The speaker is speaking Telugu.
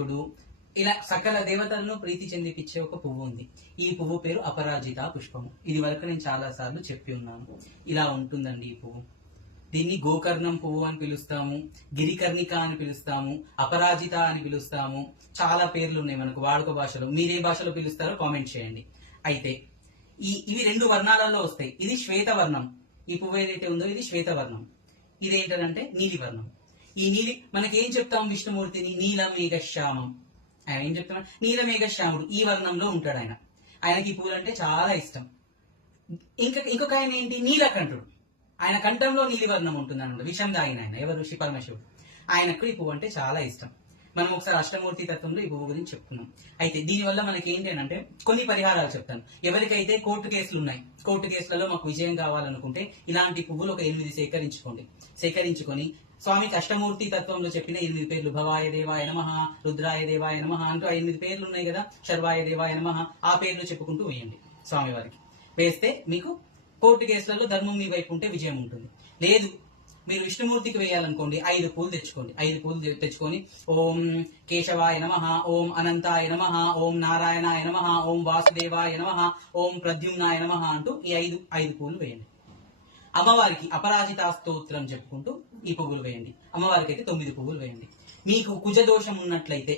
ఇప్పుడు ఇలా సకల దేవతలను ప్రీతి చెందిపిచ్చే ఒక పువ్వు ఉంది. ఈ పువ్వు పేరు అపరాజిత పుష్పము. ఇది వరకు నేను చాలా సార్లు చెప్పి ఉన్నాను. ఇలా ఉంటుందండి ఈ పువ్వు. దీన్ని గోకర్ణం పువ్వు అని పిలుస్తాము, గిరికర్ణిక అని పిలుస్తాము, అపరాజిత అని పిలుస్తాము. చాలా పేర్లు ఉన్నాయి మనకు వాడుక భాషలో. మీరే భాషలో పిలుస్తారో కామెంట్ చేయండి. అయితే ఇవి రెండు వర్ణాలలో వస్తాయి. ఇది శ్వేతవర్ణం. ఈ పువ్వు ఏదైతే ఉందో ఇది శ్వేతవర్ణం. ఇదేంటంటే నీలివర్ణం. ఈ నీలి మనకేం చెప్తాం విష్ణుమూర్తిని? నీలమేఘశ్యామం. ఆయన ఏం చెప్తున్నా? నీలమేఘశ్యాముడు. ఈ వర్ణంలో ఉంటాడు ఆయన. ఆయనకి ఈ పూలు అంటే చాలా ఇష్టం. ఇంకొక ఆయన ఏంటి? నీలకంఠుడు. ఆయన కంఠంలో నీలివర్ణం ఉంటుంది అనమాట. విషం తాగిన ఆయన ఎవరు? ఋషి పరమశివుడు. ఆయనకు ఈ పువ్వు అంటే చాలా ఇష్టం. మనం ఒకసారి అష్టమూర్తి తత్వంలో ఈ పువ్వు గురించి చెప్పుకున్నాం. అయితే దీనివల్ల మనకి ఏంటి అంటే కొన్ని పరిహారాలు చెప్తాను. ఎవరికైతే కోర్టు కేసులు ఉన్నాయి, కోర్టు కేసులలో మాకు విజయం కావాలనుకుంటే ఇలాంటి పువ్వులు ఒక 8 సేకరించుకొని స్వామికి అష్టమూర్తి తత్వంలో చెప్పిన 8 పేర్లు, భవాయ దేవాయ నమః, రుద్రాయ దేవాయ నమః అంటూ 8 పేర్లు ఉన్నాయి కదా, శర్వాయ దేవాయ నమః, ఆ పేర్లు చెప్పుకుంటూ వేయండి స్వామి వారికి. వేస్తే మీకు కోర్టు కేసులలో ధర్మం మీ వైపు ఉంటే విజయం ఉంటుంది. లేదు మీరు విష్ణుమూర్తికి వేయాలనుకోండి, 5 పూలు తెచ్చుకోండి. 5 పూలు తెచ్చుకొని ఓం కేశవాయ నమః, ఓం అనంతాయ నమః, ఓం నారాయణాయ నమః, ఓం వాసుదేవాయ నమః, ఓం ప్రద్యుమ్నాయ నమః అంటూ ఈ 5 పూలు వేయండి. అమ్మవారికి అపరాజితా స్తోత్రం చెప్పుకుంటూ ఈ పువ్వులు వేయండి. అమ్మవారికి అయితే 9 పువ్వులు వేయండి. మీకు కుజదోషం ఉన్నట్లయితే